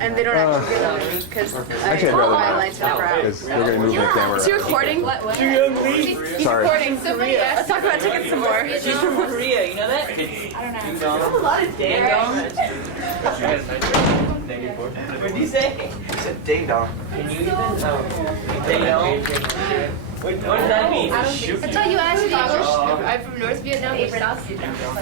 And they don't actually get on me because Actually, I'd rather not. lights are crap. Because we're going to move the camera. Is he recording? He's Sorry. recording. So let's talk about tickets some more. She's from Korea, you know that? I don't know. A lot of ding dong. What did you say? He said ding dong. Can you even ding dong? What does that mean? That's why you asked me. I'm from North Vietnam or South Vietnam.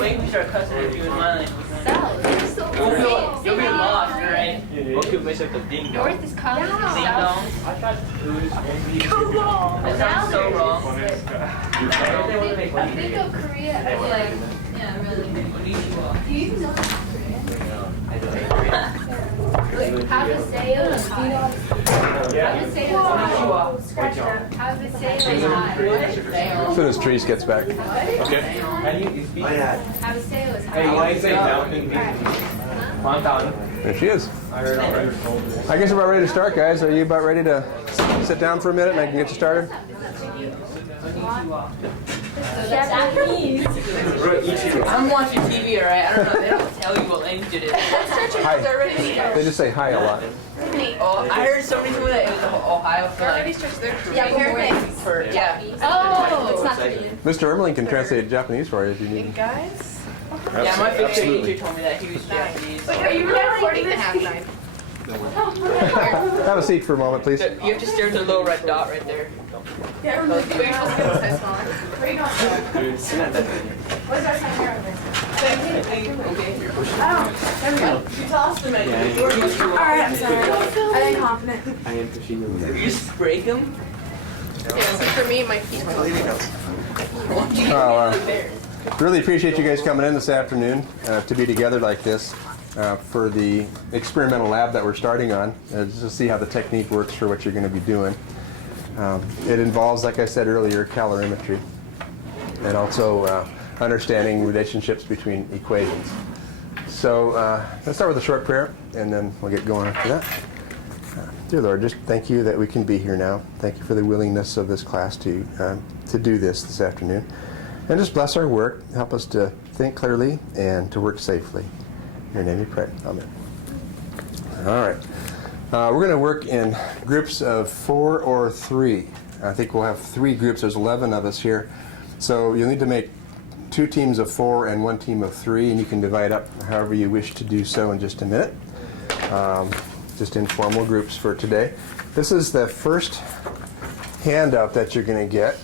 Wait, we start cussing at you in my language. South. You'll be lost, right? Okay, we mess up the ding dong. North is called Ding South. dong. That sounds so wrong. Think of Korea as like, yeah, really. Do you even know Korean? Like, Havaseo is high. Havaseo is high. Havaseo is high. As soon as Trees gets back. Okay. Havaseo is high. Why is it down? There she is. I guess we're about ready to start, guys. Are you about ready to sit down for a minute and I can get you started? Japanese. I'm watching TV, alright? I don't know. They don't tell you what language it is. Hi. They just say hi a lot. Oh, I heard somebody told me that it was Ohio for like, Oh, it's not Korean. Mr. Ermeling can translate Japanese for you if you need. Guys? yeah, my fifth grade teacher told me that he was Japanese. Are you recording the halftime? Have a seat for a moment, please. So you have to stare at the little red dot right there. Yeah, we're supposed to get a smaller. Where are you going? What's our time here? You tossed them at you. Alright, I'm sorry. I ain't confident. I am pushing them. You just break them? Yeah, so for me, my feet. Really appreciate you guys coming in this afternoon to be together like this for the experimental lab that we're starting on, just to see how the technique works for what you're going to be doing. It involves, like I said earlier, calorimetry and also understanding relationships between equations. So let's start with a short prayer and then we'll get going after that. Dear Lord, just thank you that we can be here now. Thank you for the willingness of this class to do this afternoon. And just bless our work. Help us to think clearly and to work safely. In your name we pray. Amen. All right. We're going to work in groups of 4 or 3. I think we'll have 3 groups. There's 11 of us here. So you'll need to make 2 teams of 4 and 1 team of 3, and you can divide up however you wish to do so in just a minute. Just informal groups for today. This is the first handout that you're going to get.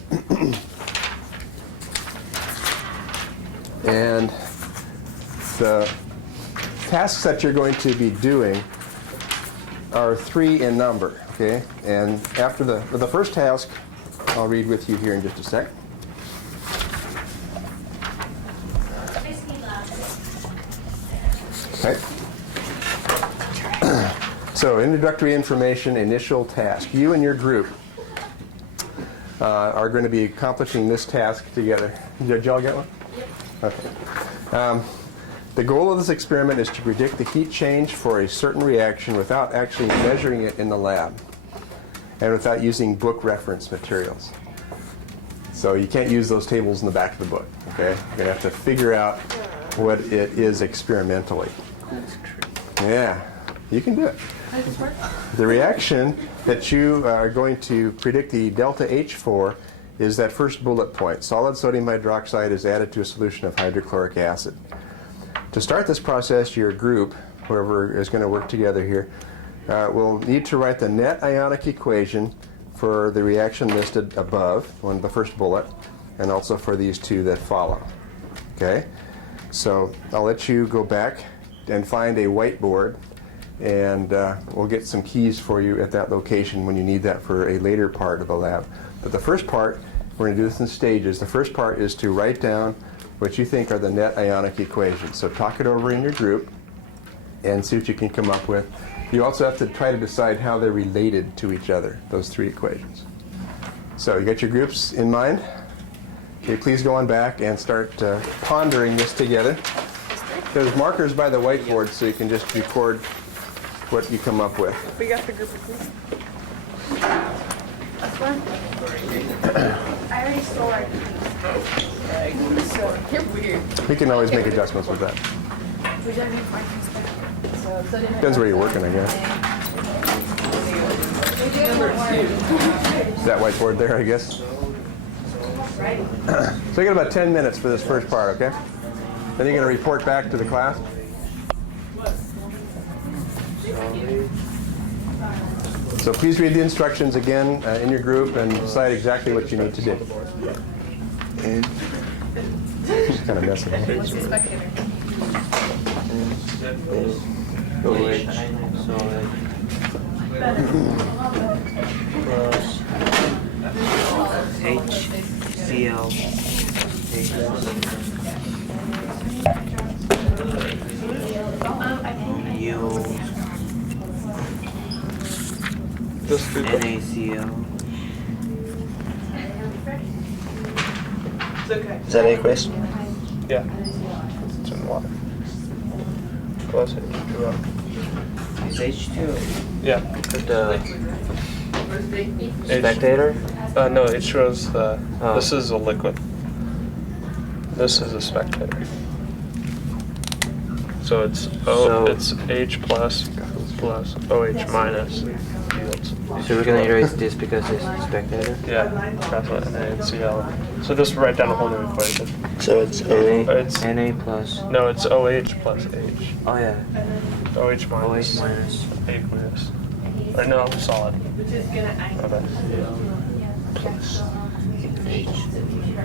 And the tasks that you're going to be doing are 3 in number, okay? And after the first task, I'll read with you here in just a sec. Okay. So, introductory information, initial task. You and your group are going to be accomplishing this task together. Did y'all get one? Okay. The goal of this experiment is to predict the heat change for a certain reaction without actually measuring it in the lab and without using book reference materials. So you can't use those tables in the back of the book, okay? You're going to have to figure out what it is experimentally. Yeah, you can do it. The reaction that you are going to predict the delta H for is that first bullet point. Solid sodium hydroxide is added to a solution of hydrochloric acid. To start this process, your group, whoever is going to work together here, will need to write the net ionic equation for the reaction listed above, the first bullet, and also for these 2 that follow. Okay? So I'll let you go back and find a whiteboard, and we'll get some keys for you at that location when you need that for a later part of the lab. But the first part, we're going to do this in stages. The first part is to write down what you think are the net ionic equations. So talk it over in your group and see what you can come up with. You also have to try to decide how they're related to each other, those 3 equations. So you got your groups in mind? Okay, please go on back and start pondering this together. There's markers by the whiteboard so you can just record what you come up with. We got the group of 3. That's one. I already stored. You're weird. We can always make adjustments with that. Would you like me to find some stuff? Depends where you're working, I guess. Is that whiteboard there, I guess? So you got about 10 minutes for this first part, okay? Then you're going to report back to the class. So please read the instructions again in your group and decide exactly what you need to do. It's kind of messy. What's the spectator? OH solid plus HCl yield NaCl. Is that aqueous? Yeah. It's in water. Plus H2O. Is H2 Yeah. the spectator? No, H2O is the. Oh. This is a liquid. This is a spectator. So it's it's H plus OH minus yields. So we're gonna erase this because it's the spectator? Yeah, that's what NaCl. So just write down a whole new equation. So it's It's Na plus. no, it's OH plus H. Oh yeah. OH minus. OH minus. Aqueous. Or no, solid. Okay. plus H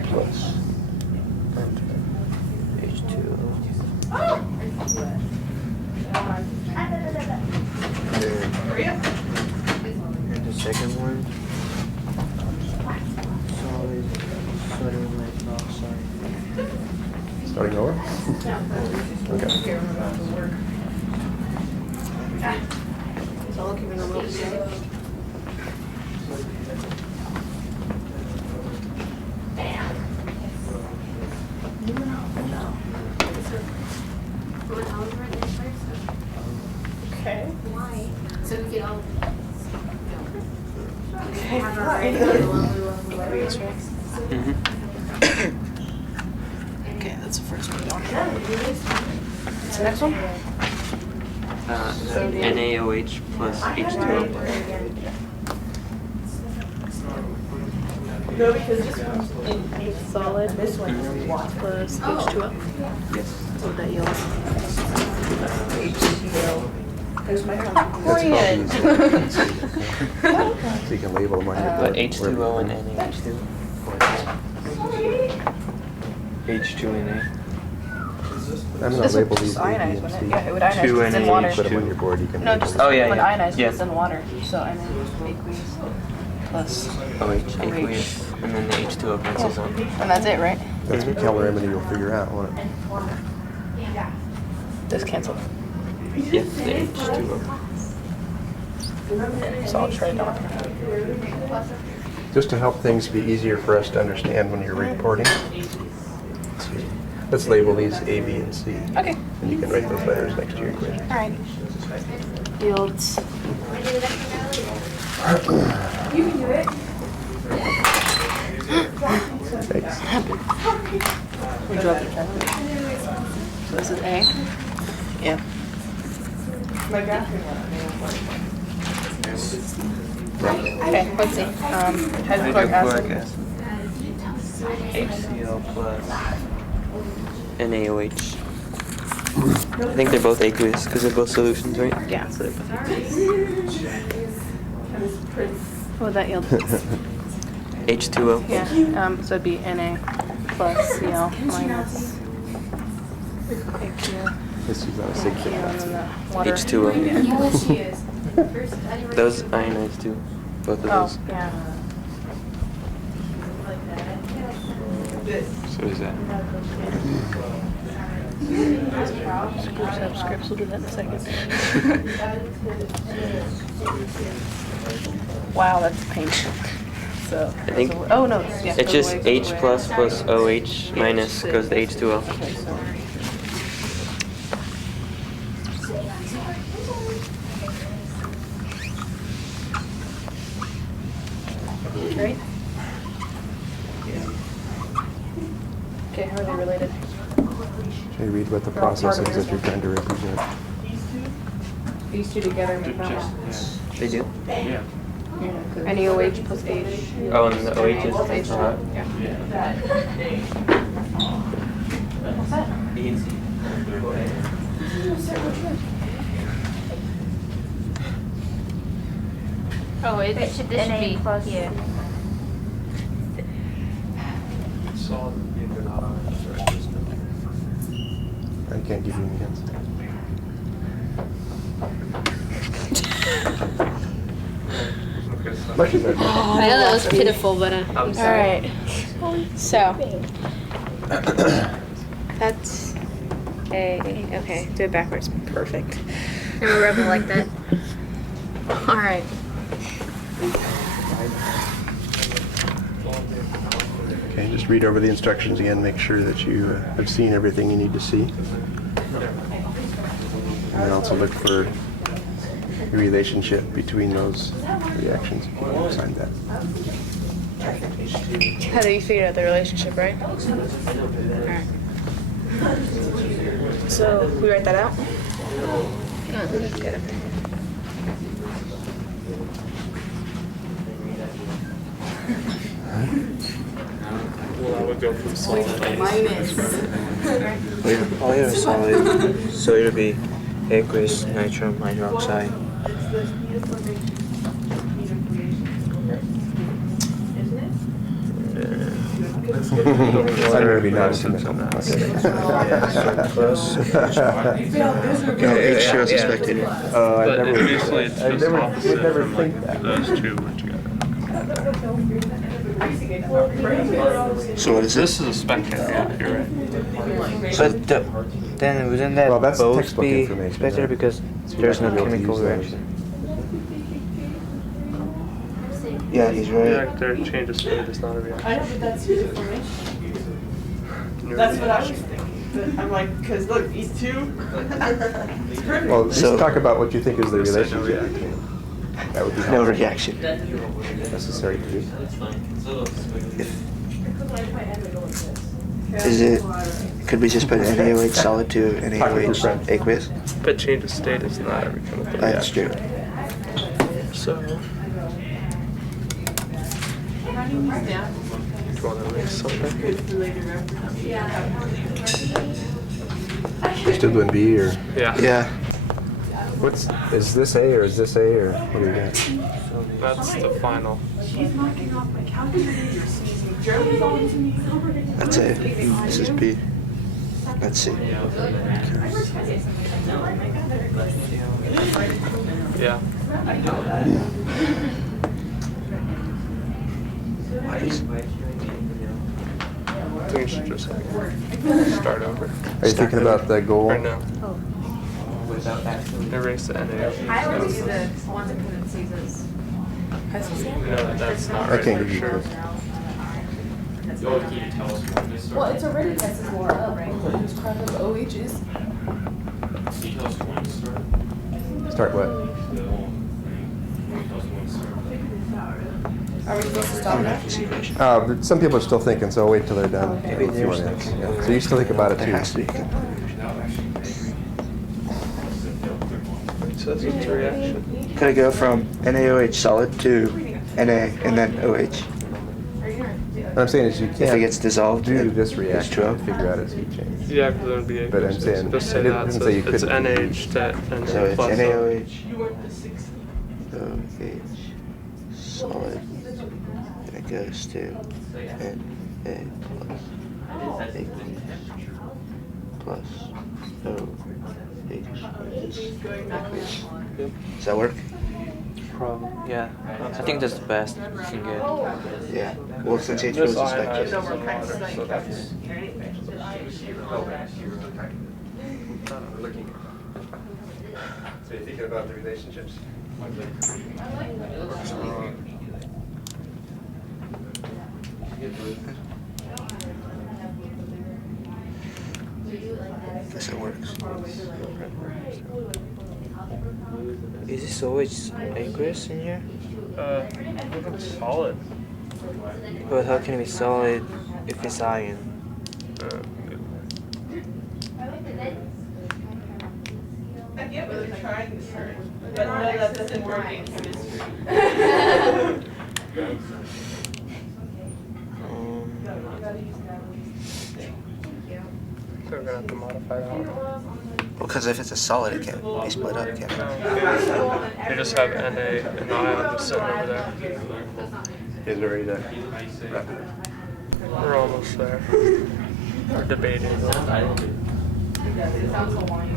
plus. H2O. And the second one. Solid sodium hydroxide. Starting over? Okay. So I'll keep it a little bit. Okay. Why? So we get all. Okay, that's the first one. What's the next one? NaOH plus H2O. Solid. This one plus H2O. Yes. What would that yield? HCl. There's my That's Korean. probably easier. So you can label them on your board. But H2O and NaH2. H2Na. I'm going This to label would these just A, B, ionize, and wouldn't C. it? Yeah, it would ionize Two because it's in NaH2. water. Put them on your board. You can No, label just them. Oh, yeah, would yeah. ionize Yeah. because it's in water. So ionize aqueous plus. OH, aqueous, and then the H2O cancels on. And that's it, right? That's what calorimetry will figure out, won't it? This canceled. Yep, the H2O. So I'll try it down. Just to help things be easier for us to understand when you're reporting. Let's label these A, B, and C. Okay. And you can write those letters next to your equation. All right. Yields. You can do it. Thanks. We drew up the calculator. So this is A. Yeah. Okay, let's see. Hydrochloric acid. HCl plus NaOH. I think they're both aqueous because they're both solutions, right? Yeah, so they're both aqueous. What would that yield? H2O. Yeah, so it'd be Na plus Cl minus AQ. This is not a sig And then the water. H2O. You know what she is. First, I didn't Those ionized too. Both of Oh, those. yeah. So is that? Scripts have scripts. We'll do that in a second. Wow, that's a pain. So. I think Oh no. Yeah, it's goes just away, goes H away. plus plus OH minus goes to H2O. Okay, so. Right? Okay, how are they related? Should you read what the process is that you're trying to represent? These two together make that. They do? NaOH plus H. Oh, and the OH is H. not. What's that? Oh, this should be. Yeah. I can't give you any hints. Much as I I know that was pitiful, but All right. So that's a. Okay, do it backwards. Perfect. I'm a rebel like that. All right. Okay, just read over the instructions again, make sure that you have seen everything you need to see. And then also look for the relationship between those reactions. Sign that. Heather, you figured out the relationship, right? All right. So we write that out. That's good. Well, I would go from solid Minus. Poly or solid? So it would be aqueous nitrogen hydroxide. I'm going to be non-committal. Plus. No, H shows a spectator. But usually it's just would opposite never from think when that. those two were together. So what is This this? is a spectator, yeah, you're right. But then wouldn't that Well, that's both textbook be information, spectator right? because So there's you're no not gonna be able chemical to use those. reaction? Yeah, he's right. Reactor changes state is not a reaction. I know, but that's his information. That's what I was thinking. But I'm like, because look, these two. It's perfect. Well, just So- talk about what you think is the Let's say no relationship. That would be No helpful. reaction. Necessary to do. Is it? Could we just put NaOH solid to Talk with your NaOH friend. aqueous? But change of state is not every chemical That's reaction. true. So, you want to erase something? You're still doing B or Yeah. Yeah. is this A or is this A or what do you got? That's the final. She's knocking off my calculator. You're sneezing. Joe's on to me. That's A. This is B. That's C. Yeah. What is? I think we should just like start over. Are you thinking about the goal? Or no? Erase the NaOH. I always do the ones that couldn't see this. No, that's not I right can't for give you sure. this. Well, it's already tested more up, right? Which kind of OH is? Start what? Are we supposed to stop now? But some people are still thinking, so I'll wait till they're done. Maybe See what there's- it is. Yeah. So you still think about it There too? has to be. So that's what's a reaction. Could I go from NaOH solid to Na and then OH? What I'm saying is you If it can't gets dissolved, do it- this it's reaction true. and figure out its heat change. Yeah, because it would be But I'm aqueous. saying- Just I say didn't- that. didn't So say you it's couldn't. NaH to Na So it's plus NaOH, You weren't the 6. OH, solid, and it goes to Na plus OH minus aqueous. Does that work? Probably. Yeah. I think that's the best we can get. Yeah. Well, since H goes This to ionizes spectator. some water, so that's So you're thinking about the relationships? Guess it works. Is this OH aqueous in here? I think it's solid. But how can it be solid if it's ion? I get what they're trying to say. But no, that doesn't work in chemistry. So we're gonna have to modify that one. Well, because if it's a solid, it can't be split up, can it? You just have Na and the ion just sitting over there. Is it ready to wrap it? We're almost there. We're debating. It sounds so long.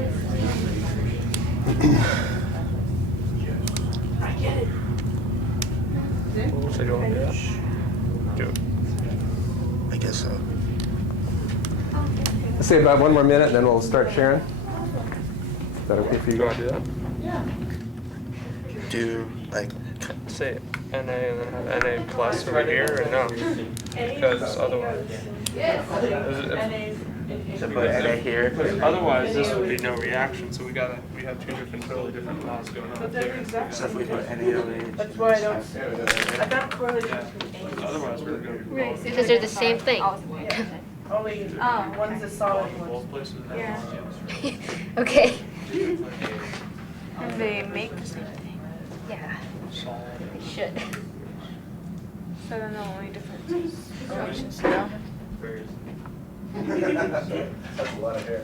So you want to do that? Do it. I guess so. Let's say about one more minute, and then we'll start sharing. Is that okay for you You want guys? to do that? Do like Say Na and then have Na plus over here, or no? Because otherwise, so put NA here. otherwise this would be no reaction. So we have two different, totally different laws going on. But they're exactly. So if we put NaOH. That's why I don't. I got correlation between A's. Otherwise we're going to Because they're the same thing. Only one's a solid one. both places. Yeah. Okay. And they make the same thing. Yeah, they should. So then the only difference is equations now. That's a lot of hair.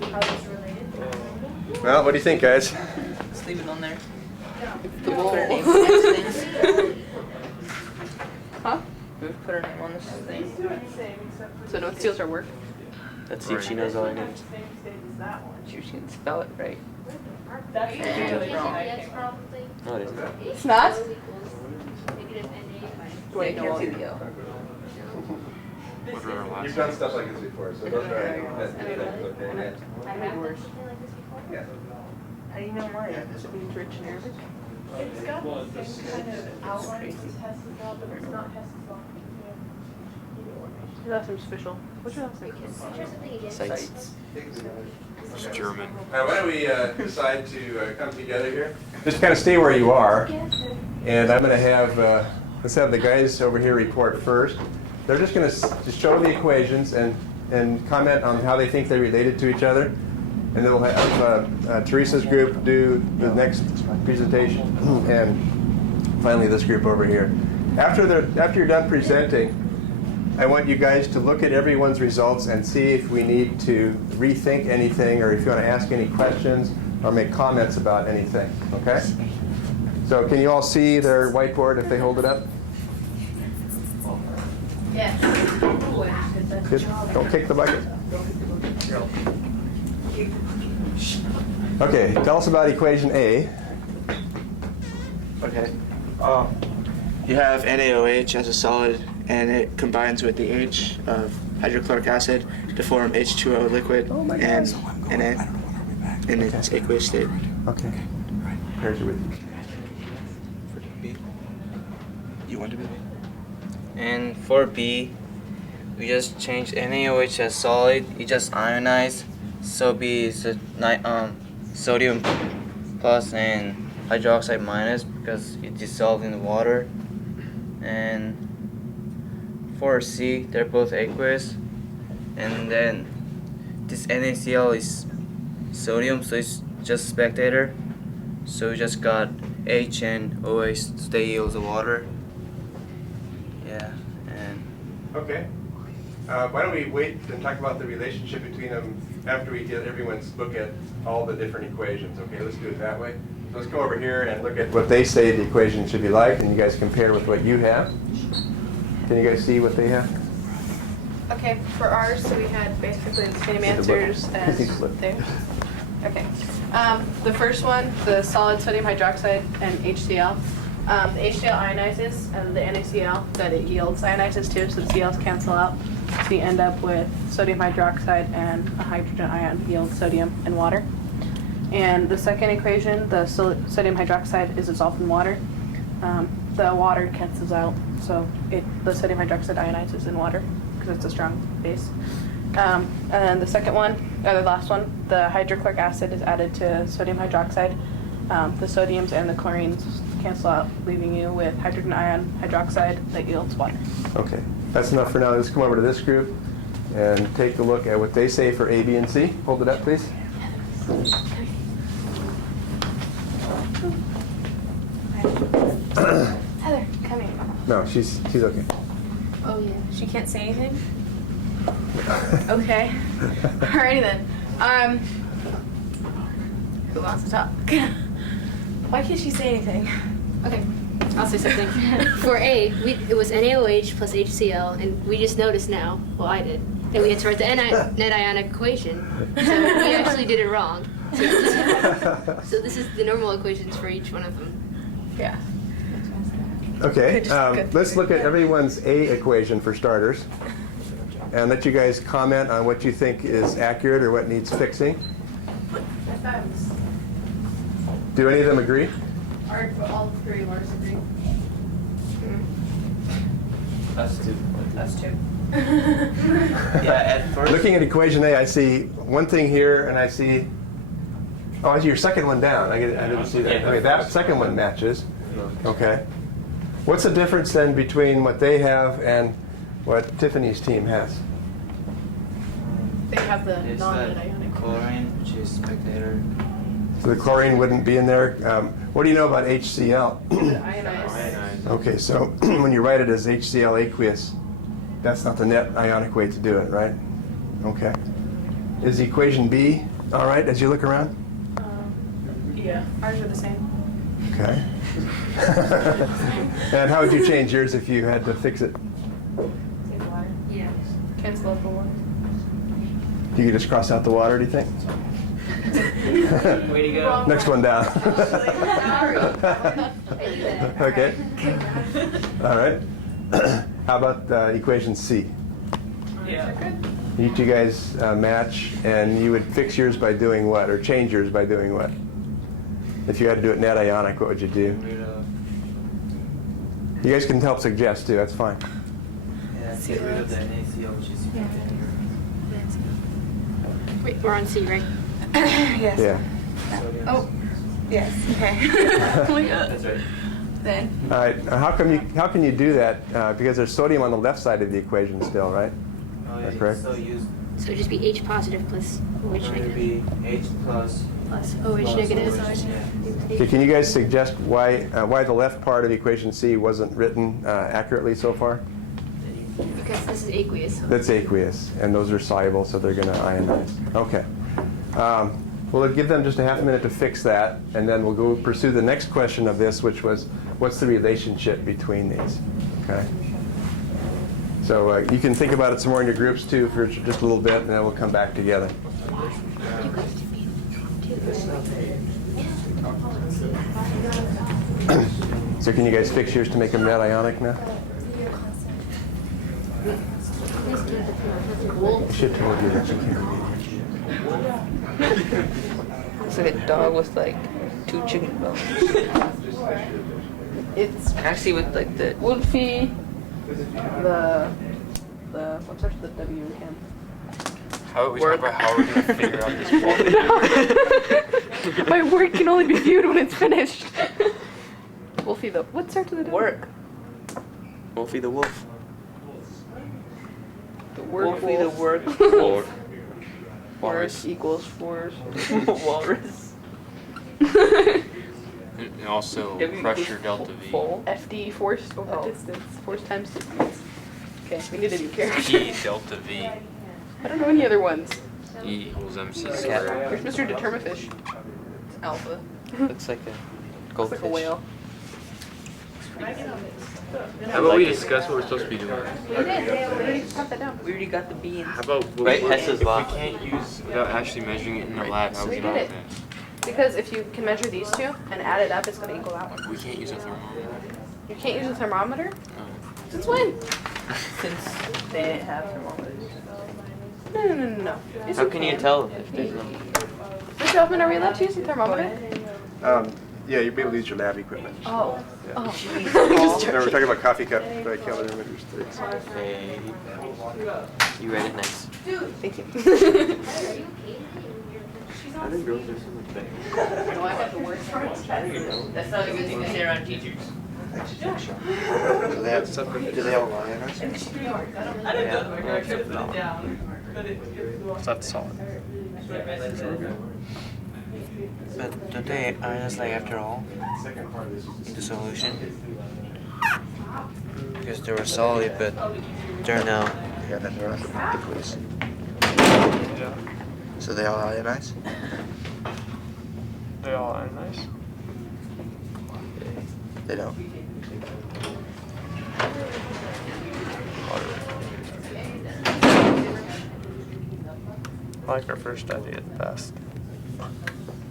How it's related. Well, what do you think, guys? Just leave it on there. Huh? We put her name on this thing. So no, it steals our work. Let's see if she knows all I need. She can spell it right. That's really wrong. No, it isn't. It's not? Yeah, you can't see the O. You've done stuff like this before, so those are okay. Yeah. How do you know mine? It means rich in Arabic. It's got the same kind of outlines as Hess's law, but it's not Hess's law. Your last name's official. What's your last name? Sites. It's German. Why don't we decide to come together here? Just kind of stay where you are, and I'm going to have let's have the guys over here report first. They're just going to show the equations and comment on how they think they're related to each other, and then we'll have Teresa's group do the next presentation, and finally this group over here. After you're done presenting, I want you guys to look at everyone's results and see if we need to rethink anything, or if you want to ask any questions or make comments about anything, okay? So can you all see their whiteboard if they hold it up? Yes. Good. Don't kick the bucket. Okay, tell us about equation A. Okay. You have NaOH as a solid, and it combines with the H of hydrochloric acid to form H2O liquid and Na in its aqueous state. Okay. Here's your with For B, you want to be? And for B, we just changed NaOH as solid. You just ionize. So B is a sodium plus and hydroxide minus because it dissolved in the water. And for C, they're both aqueous. And then this NaCl is sodium, so it's just spectator. So we just got H and OH, so they yield the water. Yeah, and Okay. Why don't we wait and talk about the relationship between them after we get everyone's look at all the different equations. Okay, let's do it that way. So let's go over here and look at what they say the equation should be like, and you guys compare with what you have. Can you guys see what they have? Okay, for ours, so we had basically the same answers as theirs. Okay. The first one, the solid sodium hydroxide and HCl. The HCl ionizes, and the NaCl that it yields ionizes too, so the Cl's cancel out. So you end up with sodium hydroxide and a hydrogen ion yields sodium and water. And the second equation, the sodium hydroxide is dissolved in water. The water cancels out, so the sodium hydroxide ionizes in water because it's a strong base. And then the second one, or the last one, the hydrochloric acid is added to sodium hydroxide. The sodiums and the chlorines cancel out, leaving you with hydrogen ion hydroxide that yields water. Okay, that's enough for now. Let's come over to this group and take a look at what they say for A, B, and C. Hold it up, please. No, she's okay. Oh yeah. She can't say anything? Okay. Alrighty then. Who wants to talk? Why can't she say anything? Okay, I'll say something. For A, it was NaOH plus HCl, and we just noticed now, well I did, that we had to write the net ionic equation. So we actually did it wrong. So this is the normal equations for each one of them. Yeah. Okay, let's look at everyone's A equation for starters, and let you guys comment on what you think is accurate or what needs fixing. Do any of them agree? All three of ours agree. Us too. Us two. Yeah, at first. Looking at equation A, I see one thing here, and I see, oh, I see your second one down. I didn't see that. Okay, that second one matches. Okay. What's the difference then between what they have and what Tiffany's team has? They have the It's non-net that ionic. chlorine, which is spectator. So the chlorine wouldn't be in there. What do you know about HCl? Ionized. Okay, so when you write it as HCl aqueous, that's not the net ionic way to do it, right? Okay. Is equation B all right as you look around? Yeah, ours are the same. Okay. And how would you change yours if you had to fix it? Same water. Yeah. Cancel out the water. You could just cross out the water, do you think? Way to go. Next one down. Sorry. I do that. Okay. All right. How about equation C? Yeah. Each you guys match, and you would fix yours by doing what, or change yours by doing what? If you had to do it net ionic, what would you do? Rid of, You guys can help suggest too. That's fine. yeah, get rid of the NaCl, which is spectator. Wait, we're on C, right? Yes. Yeah. Oh. Yes. Okay. Oh my God. That's right. Then. All right. How can you do that? Because there's sodium on the left side of the equation still, right? Oh, That's yeah, correct. so use So it'd just be H positive plus OH going to negative. be H plus. Plus OH plus negative. OH, yeah. Okay, can you guys suggest why the left part of equation C wasn't written accurately so far? Because this is aqueous. So That's aqueous, and those are soluble, so they're going to ionize. Okay. We'll give them just a half a minute to fix that, and then we'll go pursue the next question of this, which was, what's the relationship between these? Okay. So you can think about it some more in your groups too for just a little bit, and then we'll come back together. So can you guys fix yours to make them net ionic now? You should totally do that. You can't. It's like a dog with like 2 chicken bones. It's actually with like the Wolfie, the what starts with the W again? How about we talk about how we're going to figure out this My work can only be viewed when it's finished. Wolfie the what starts with the W? Work. Wolfie the wolf. The work Wolfie the work. Wolf. Work equals force. Walrus. And also pressure delta V. FD force over distance. Force times distance. Okay, we need a new character. E delta V. I don't know any other ones. E equals MC squared. There's Mr. Determifish. It's alpha. Looks like a Looks goldfish. like a whale. How about we discuss what we're supposed to be doing? We did. We already got that down. We already got the beans. How about Right, if Hess's we law. can't use without actually measuring it in the lab? How We we did know it. that? Because if you can measure these two and add it up, it's going to equal that one. We can't use a thermometer. You can't use a thermometer? No. Since when? Since they didn't have thermometers. No. Yes, How can you tell if there's no? Mr. Elfman, are we allowed to use a thermometer? Yeah, you'll be able to use your lab equipment. Oh. Yeah. Oh. No, we're talking about coffee cup calorimeters. Hey, you read it nice. Thank you. I think girls are so much better. No, I have the worst parts. That's not a good thing to say around teachers. Do they all lie in us? I didn't know the except put it down. But So that's solid. But don't they ionize like after all? The solution? because they were solid, but they're now. Yeah, then they're aqueous. Yeah. So they all ionize? They all ionize. They don't. I like our first idea the best.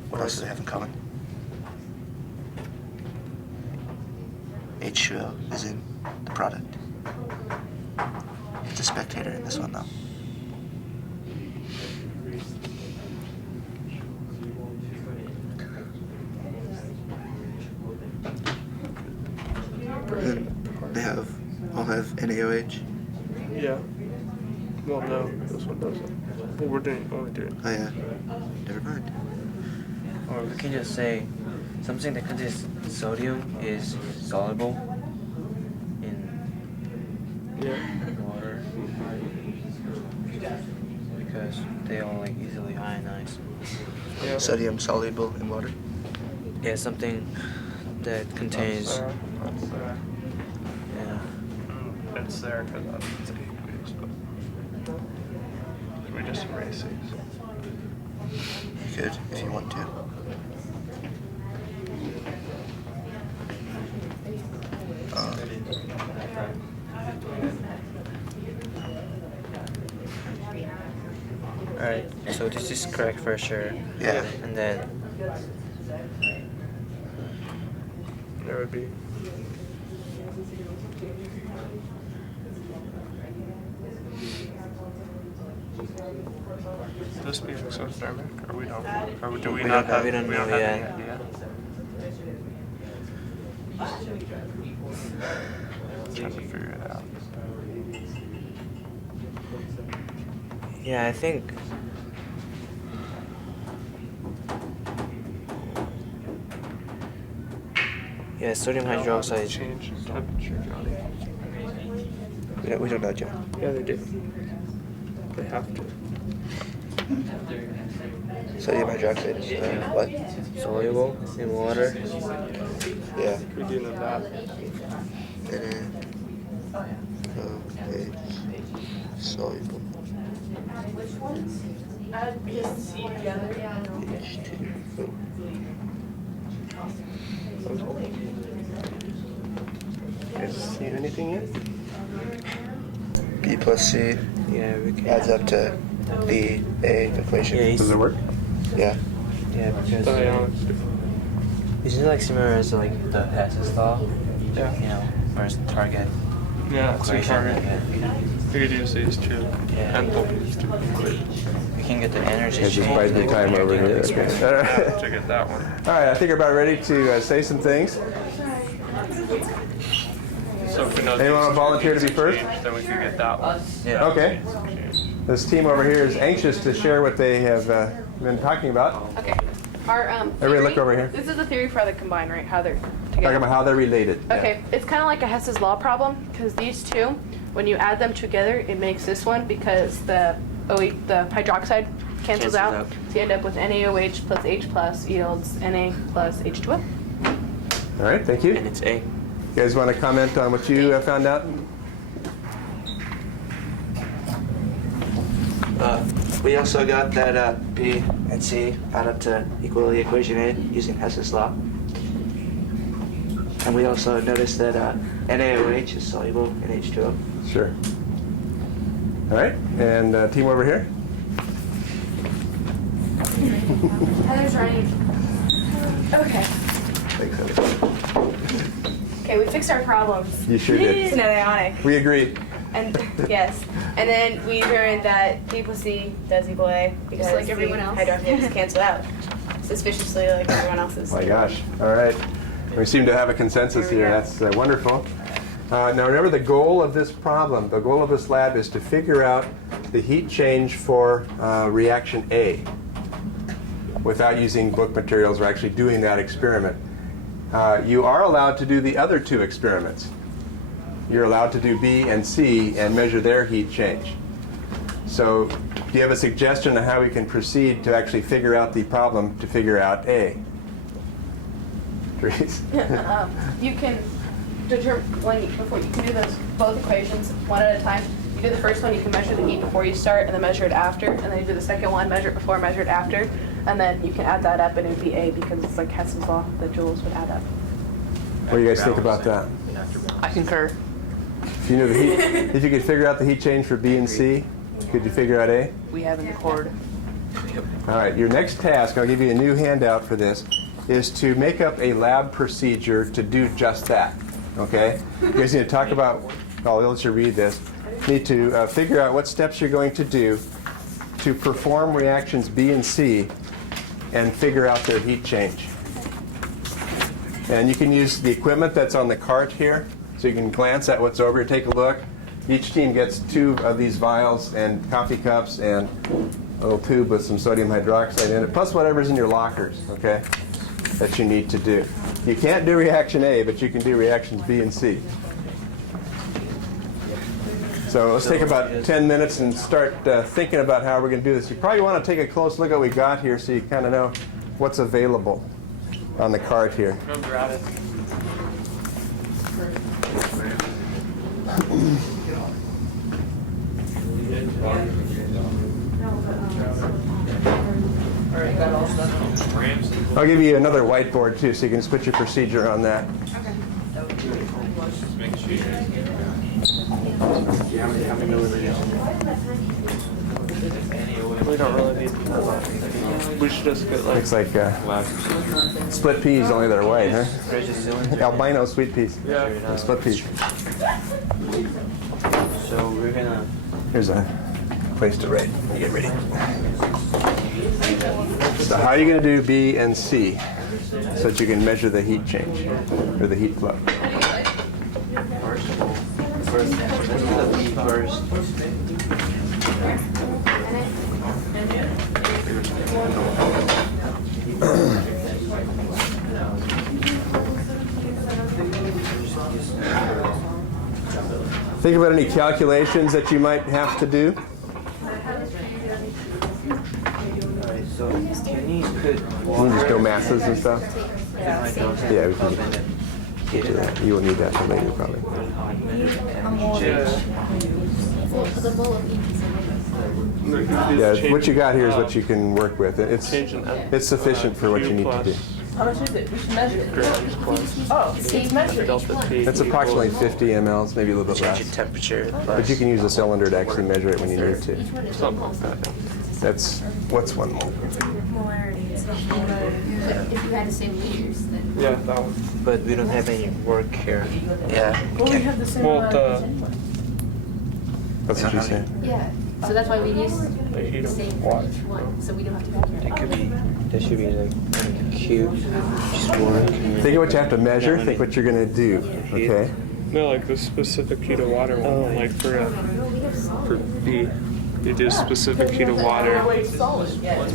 What else do they have in common? H2O is in the product. It's a spectator in this one, though. And they all have NaOH. Yeah. Well, no, this one doesn't. Well, we're only doing. Oh yeah. Never mind. Or we can just say something that contains sodium is soluble in water because they all like easily ionize. Yeah. Sodium soluble in water. Yeah, something that contains. That's there. Yeah. It's there because that's aqueous, but we just erase these. You could, if you want to. Alright, so this is correct for sure. Yeah. And then There would be. This be exothermic, or we don't, or do we not have? we don't know have yet. any idea. Trying to figure it out. yeah, I think yeah, sodium hydroxide. Change temperature, Johnny. We don't know, John. Yeah, they do. They have to. Sodium hydroxide is what? Soluble in water. Yeah. We do know that. NaOH soluble. Add B and C together. H2O. You guys see anything yet? B plus C Yeah, we can. adds up to the A equation. Yeah, Does it work? Yeah. yeah, because Ionics. isn't it like similar as like the Hess's law? Yeah. You know, first target Yeah, it's a equation. target. Yeah. We could use these two. Yeah. And both these two equations. We can get the energy Yeah, just change, bide your like, time when over you're doing here. the Okay. experiment. All right. To get that one. All right, I think we're about ready to say some things. So if we know Anyone these wanna volunteer to be two first? change, then we could get that one. Yeah. Okay. This team over here is anxious to share what they have been talking about. Okay. Our Everybody look over here. This is the theory for how they combine, right? How they're Talking together. about how they're related. Yeah. Okay, it's kind of like a Hess's law problem because these two, when you add them together, it makes this one because the hydroxide cancels out. So you end up with NaOH plus H plus yields Na plus H2O. All right, thank you. And it's A. You guys want to comment on what you found out? We also got that B and C add up to equal the equation A using Hess's law. And we also noticed that NaOH is soluble in H2O. Sure. All right, and team over here. Heather's running. Okay. Thanks, Heather. Okay, we fixed our problems. You sure did. It's an ionic. We agreed. And yes. And then we learned that B plus C does equal A because Just like everyone the else. hydroxide cancel out. Suspiciously like everyone else's. Oh my gosh. All right. We seem to have a consensus There we here. go. That's wonderful. Now remember, the goal of this problem, the goal of this lab is to figure out the heat change for reaction A without using book materials or actually doing that experiment. You are allowed to do the other two experiments. You're allowed to do B and C and measure their heat change. So do you have a suggestion on how we can proceed to actually figure out the problem to figure out A? Therese? You can before you can do those both equations one at a time. You do the first one, you can measure the heat before you start, and then measure it after, and then you do the second one, measure it before, measure it after, and then you can add that up, and it would be A because it's like Hess's law, the joules would add up. What do you guys think about that? I concur. If you knew the heat, if you could figure out the heat change for B and C, could you figure out A? We have in the cord. All right, your next task, I'll give you a new handout for this, is to make up a lab procedure to do just that, okay? You guys need to talk about, I'll let you read this, need to figure out what steps you're going to do to perform reactions B and C and figure out their heat change. And you can use the equipment that's on the cart here, so you can glance at what's over here, take a look. Each team gets 2 of these vials and coffee cups and a little tube with some sodium hydroxide in it, plus whatever's in your lockers, okay, that you need to do. You can't do reaction A, but you can do reactions B and C. So let's take about 10 minutes and start thinking about how we're going to do this. You probably want to take a close look at what we got here so you kind of know what's available on the cart here. I'll give you another whiteboard too, so you can just put your procedure on that. We don't really need that. We should just get like. Looks like split peas, only they're white, huh? Albino sweet peas. Yeah. Split peas. So we're gonna. Here's a place to write. Get ready. So how are you going to do B and C so that you can measure the heat change or the heat flow? First, let's do the B first. Think about any calculations that you might have to do. Alright, so can you put You water? can just know masses and stuff. Yeah, we can get to that. You will need that for later, probably. Yeah, what you got here is what you can work with. It's sufficient for what you need to do. How much is it? We should measure it. Grams plus Oh, it's measured. delta T. It's approximately 50 mLs, maybe a little bit Change your less. temperature. But you can use a cylinder to actually measure it when you need to. Something like that. That's, what's 1 mole? If you had the same liters, then. Yeah, that one. But we don't have any work here. Yeah. Well, we have the same Well, amount of anyway. That's what you said. Yeah, so that's why we use The heat the of same for water. each one, so we don't have to figure it It out. could be. There should be like a cube. Just work. Think of what you have to measure, think what you're going to do, okay? No, like the specific heat of water one. Like for B, you do specific heat of water. Yes,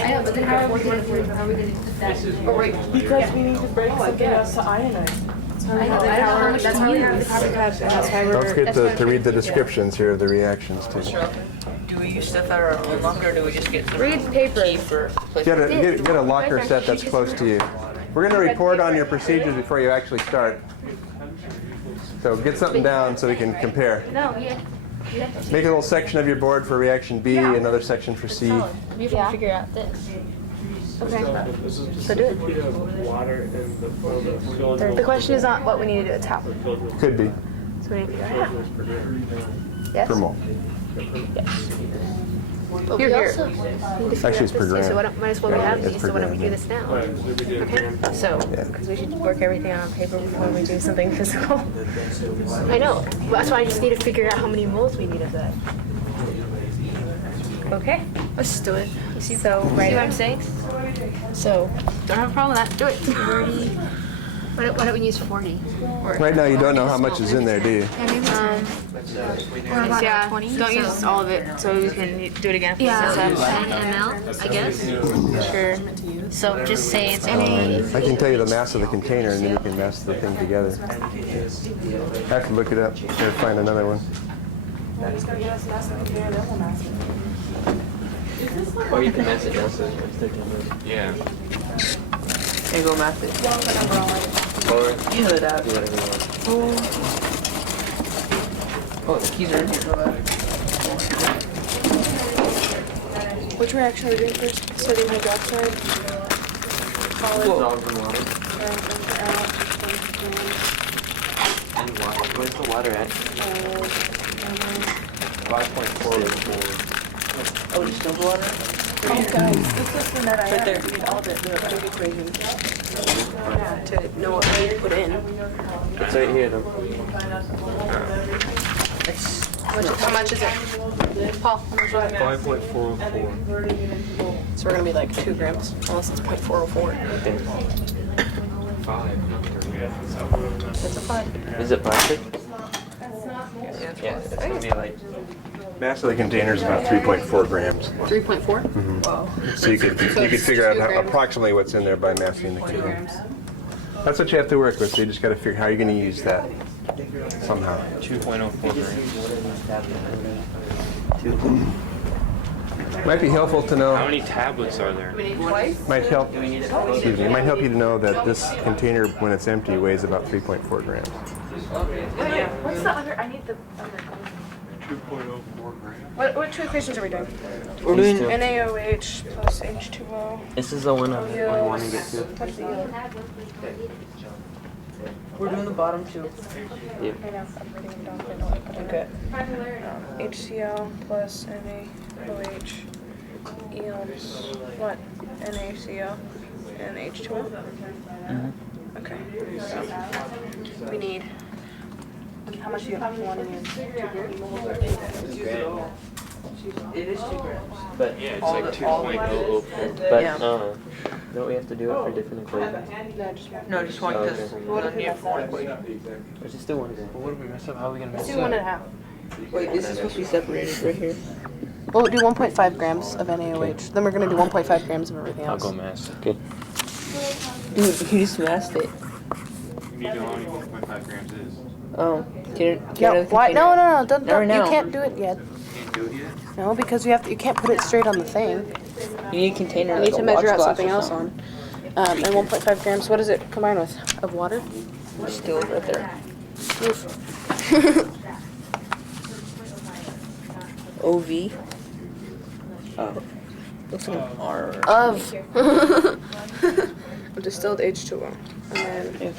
I know, but then how are we gonna put that? Oh, wait. Because we need to break something else to ionize. I know, I don't know how much That's to how we use. have the carbon capture, and that's why Don't we're. forget to read the descriptions here of the reactions too. Do we use stuff out of our own locker, or do we just get some Read paper. cheaper? Get a locker set that's close to you. We're going to report on your procedures before you actually start. So get something down so we can compare. No, yeah. Make a little section of your board for reaction B, another section for C. We have to figure out this. Okay. This is specific heat of water and the flow that's filling The question is not what we need to do, it's how. Could be, So we need to figure out how. Yes? per mole. But Here, we here. also We need to figure Actually, out it's this per too, gram. so why don't, might as well we have It's these, per so why don't we gram, do this now? Okay. So, Yeah. because we should work everything out on paper before we do something physical. I know. That's why I just need to figure out how many moles we need of that. Okay, let's just do it. You see, So, see right. what I'm saying? So, don't have a problem with that, do it. 30. Why don't we use 40? Or, Right now, you don't know how much is in there, do you? Yeah, don't use all of it, so we can do it again. yeah, So, 10 ml, I guess. Sure. So just say it's any. I can tell you the mass of the container, and then you can mass the thing together. I have to look it up or find another one. Or you can mess it down so it's 13 minutes. And go math it. forward. Yeah, that out. Do whatever you want. Oh, the keys are in here. Which reaction are we doing first? Sodium hydroxide. Solid. Dissolves in water. And water. Where's the water at? 5.4. Oh, distilled water? Oh, guys, this is the net I Right there. We need all the big equations. Yeah, to know what we need to put in. It's right here though. How much is it? Paul, how much is it? 5.404. So we're gonna be like 2 grams, unless it's 0.404. 5, not 3. It's a 5. Is it plastic? Yeah. Yeah, it's gonna be like. Mass of the container is about 3.4 grams. 3.4? Wow. So you could figure out approximately what's in there by massing the 2 container. grams. That's what you have to work with. So you just got to figure how you're going to use that somehow. 2.04 grams. Might be helpful to How know. many tablets are there? We need twice? Might help. Excuse me. It might help you to know that this container, when it's empty, weighs about 3.4 grams. What's the other? I need the other. 2.04 grams. What 2 equations are we doing? We're doing. NaOH plus H2O. This is the one I Yields. want to get to. What's the yield? We're doing the bottom 2. I know, I'm writing them down. I know what I put in. Okay. HCl plus NaOH yields what? NaCl and H2O? Okay, so we need, how much do you want to use? 2 grams? It is 2 grams. But Yeah, it's All like the- all the- 2.004. but Yeah. don't we have to do it for different equations? No, just one. No, just one, because we only have 4 equations. Let's just do one then. What did we mess up? How are we gonna Let's mess do up? 1.5. Wait, this is supposed to be separated right here. We'll do 1.5 grams of NaOH. Then we're going to do 1.5 grams of everything I'll else. go mass. Okay. Dude, you just smashed it. You need to know how many 1.5 grams is. Oh, get No, it. why? No, don't, Not right you now. can't do it yet. You can't do it yet? No, because you can't put it straight on the thing. You need a container. You like need to a measure watch out glass something or else something. on. And 1.5 grams, what does it combine with? Of water? Distilled right there. Oof. OV. Looks like an R. Of. Distilled H2O. And then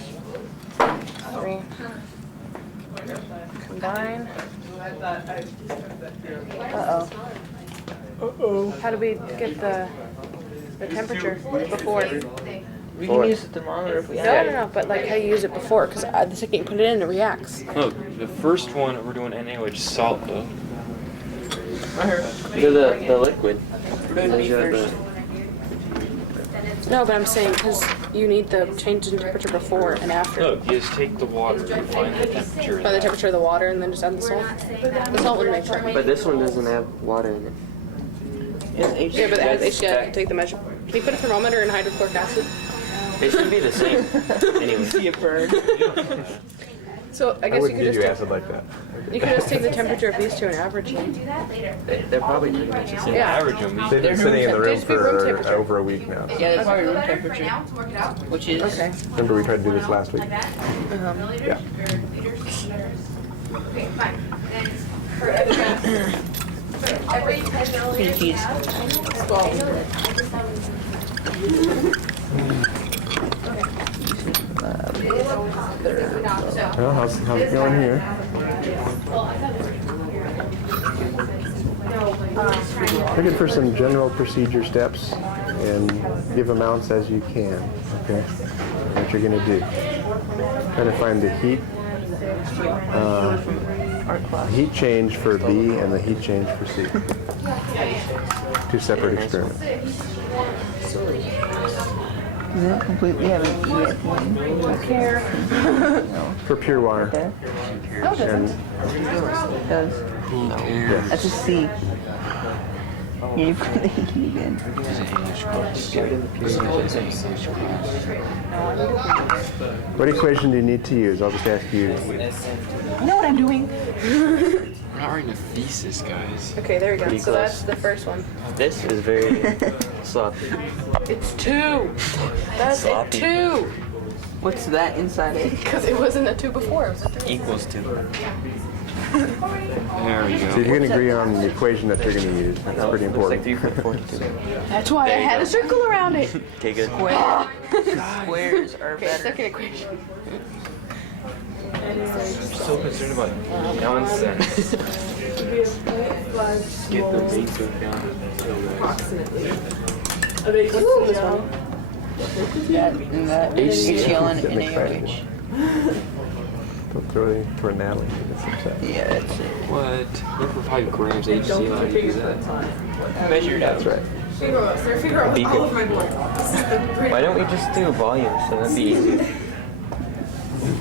3. Combine. Uh-oh. How do we get the temperature before? We can use the thermometer if we have it. No, but like how do you use it before? Because the second you put it in, it reacts. Look, the first one we're doing NaOH salt though. Do the liquid. We're doing B first. No, but I'm saying because you need the change in temperature before and after. Look, you just take the water and find the temperature. By the temperature of the water and then just add the salt. The salt would make sure. But this one doesn't have water in it. It's Yeah, but it has That's- HCl. Take the measure. Can you put a thermometer and hydrochloric acid? They should be the same. Anyway. See it burn. So I I guess you wouldn't could give just you acid like that. you could just take the temperature of these two and average them. They're probably pretty much the same. Yeah. Average them. They've been sitting in the room Just be room for temperature. over a week now. Yeah, that's probably room temperature. Which is Okay. Remember we tried to do this last week? Yeah. Okay, fine. Then for every 10 milliliters. Well, how's it going here? Looking for some general procedure steps and give amounts as you can. Okay, what you're gonna do? Try to find the heat change for B and the heat change for C. Two separate experiments. Does it completely have an E at the end? For pure water. And It does. yes. That's a C. You need to put the E again. What equation do you need to use? I'll just ask you. You know what I'm doing? We're not writing a thesis, guys. Okay, there we go. Pretty So close. that's the first one. This is very sloppy. It's 2. That's a Sloppy. 2. What's that inside it? Because it wasn't a 2 before, it was a 3. Equals 2. There we So go. if you can agree on the equation that you're going to use, that's pretty important. 3.42. That's why I had a circle around it. Okay, good. Squares are Okay, better. second equation. I'm so concerned about nonsense. Get the ratio down. HCl and NaOH. Don't throw it toward Natalie. She gets upset. Yeah, that's it. What? Look for 5 grams HCl. How do you do that? Measure it out. That's right. Why don't we just do volume? So that'd be easy.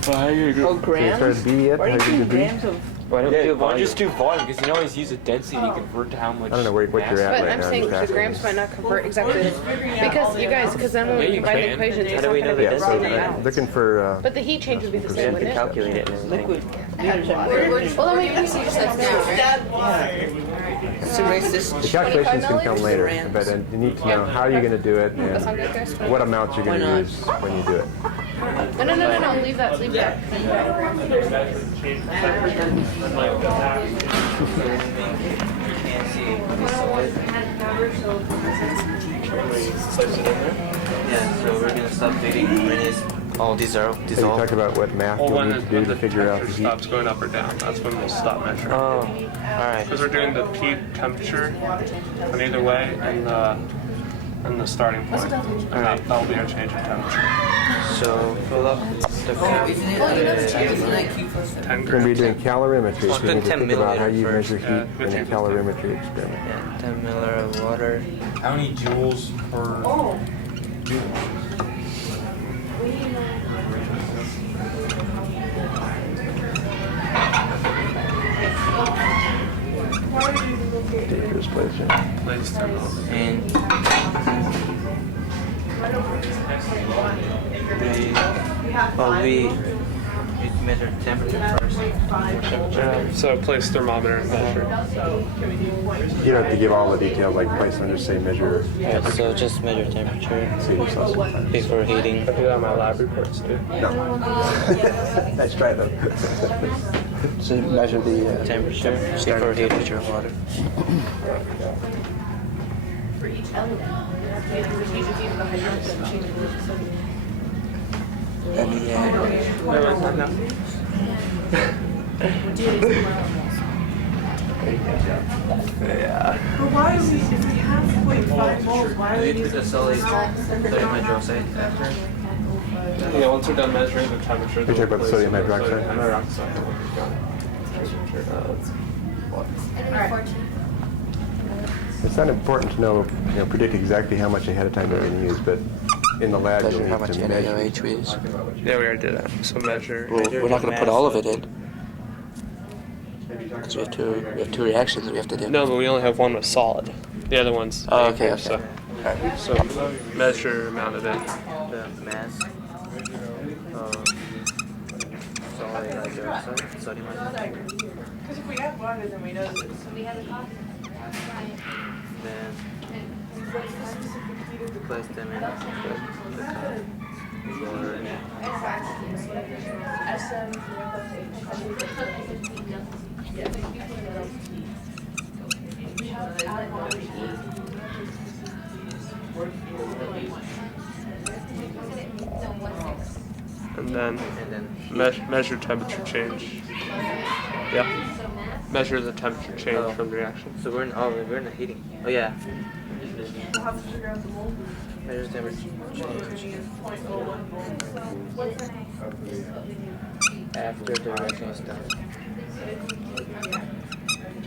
Oh, So you grams? started B yet? Why How do did you you do do B? grams of? Why don't we do Why volume? just do volume? Because you can always use a density to convert to how much. I don't know what you're at But right I'm now. saying just the asking. grams might not convert exactly. Because you guys, because then when Yeah, we you combine the can. equations, How it's do not we going know to be the the Yeah, same so amount. looking for But the heat change would be the same, We have to wouldn't it? calculate it and everything. Liquid. Well, then we can see just like now, right? So raise this. the calculations can come later, but you need to know how you're going to do it That sound and good, guys? what amounts you're going Why to not? use when you do it. No, leave that, leave that. Yeah, so we're gonna stop feeding when it's all So you dissolve. talk about what math Well, you'll when, need to do to the figure out the temperature heat. stops going up or down, that's when we'll stop measuring. Oh, alright. Because we're doing the peak temperature on either way and the starting point. And that'll be our change in temperature. So fill up the cup. Isn't that Q plus 10 We're going to be grams. doing calorimetry, so you need to 10 think about how you milliliter measure first. heat Yeah, in a 15%. calorimetry experiment. Yeah, 10 milliliter of water. How many joules per Dangerous place, yeah. Place 10 milliliters. And we measure temperature first. Yeah, so place thermometer and measure. You don't have to give all the details like place and just say measure Yeah, so just measure temperature save yourself some time. before heating. I do that on my lab reports too. Nice try though. So measure the Temperature before heating. Temperature of water. For each element, you have to change the heat of the hydrogen, change the sodium. But why are we, if we have 0.5 moles, why are Do we you put using the solid sodium hydroxide after? Yeah, once we're done measuring the temperature, We talk about the sodium hydroxide. And then 14. It's not important to know, predict exactly how much ahead of time you're going to use, but in the lab you'll need to measure. we use. Yeah, we already did that. So measure. Well, we're not going to put all of it in. Because we have two reactions we have to do. No, but we only have one with solid. The other one's Oh, okay, aqueous, okay. So measure amount of it. The mass of solid hydroxide, sodium hydroxide. Because if we have water, then we know this. So we have a coffee. Then place them in the cup. And then measure temperature change. Yeah. Measure the temperature change from the reaction. So we're in the heating. Oh yeah. We'll have to figure out the mole. Measure temperature change after the reaction is done.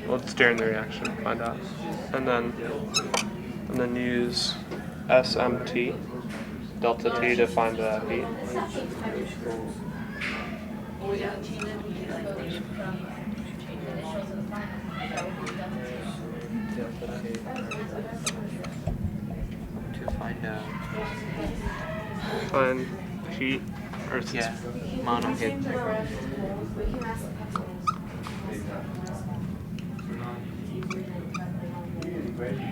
Well, it's during the reaction, find out. And then use SMT, delta T to find the heat. To find out. Find heat, Earth's Yeah. Amount of heat.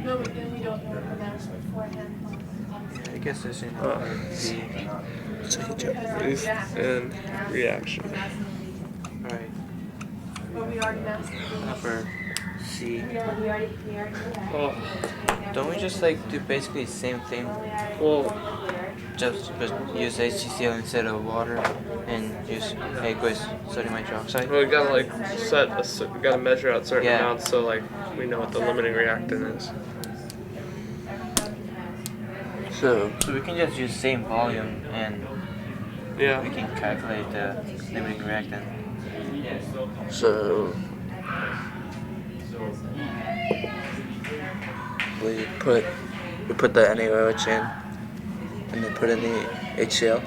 No, but then we don't know the mass beforehand. I guess it's in Uh, the Is in reaction. Right. But we already asked. Upper C. Oh, Don't we just like do basically the same thing? well, Just use HCl instead of water and use aqueous sodium hydroxide? we gotta like we gotta measure out certain Yeah. amounts so like we know what the limiting reactant is. So we can just use same volume and Yeah. we can calculate the limiting reactant. So we put the NaOH in, and then put in the HCl.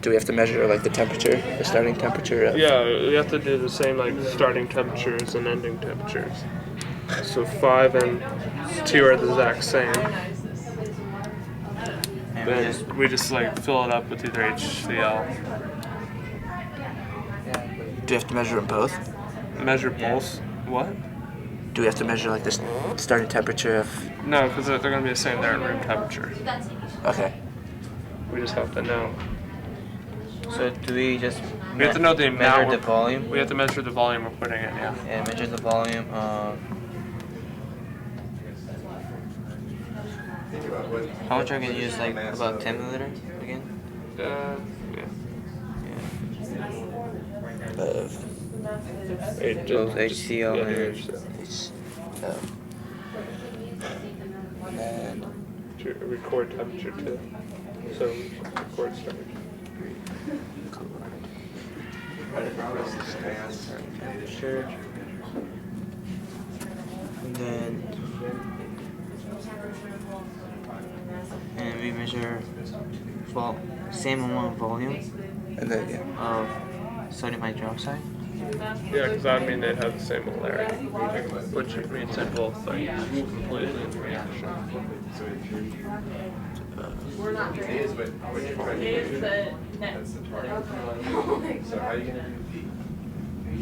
Do we have to measure like the temperature, the starting temperature? Yeah, we have to do the same like starting temperatures and ending temperatures. So 5 and 2 are the exact same. And Then we just like fill it up with either HCl. Do we have to measure them both? Measure Yeah. both. What? Do we have to measure like this starting temperature of? No, because they're gonna be the same there at room temperature. Okay. We just have to know. so do we just We have to know the amount. measure the we're- volume? We have to measure the volume we're putting in. Yeah. And measure the volume of how much are we gonna use? Like about 10 milliliter again? Yeah. Of Both HCl yeah, and HCl. And then to record temperature too. So record starting. temperature. And then we measure same amount of volume and then yeah. of sodium hydroxide. Yeah, because that would mean they'd have the same molarity, which means they're both like completely in reaction. We're not drinking. It's the net. So how are you gonna do?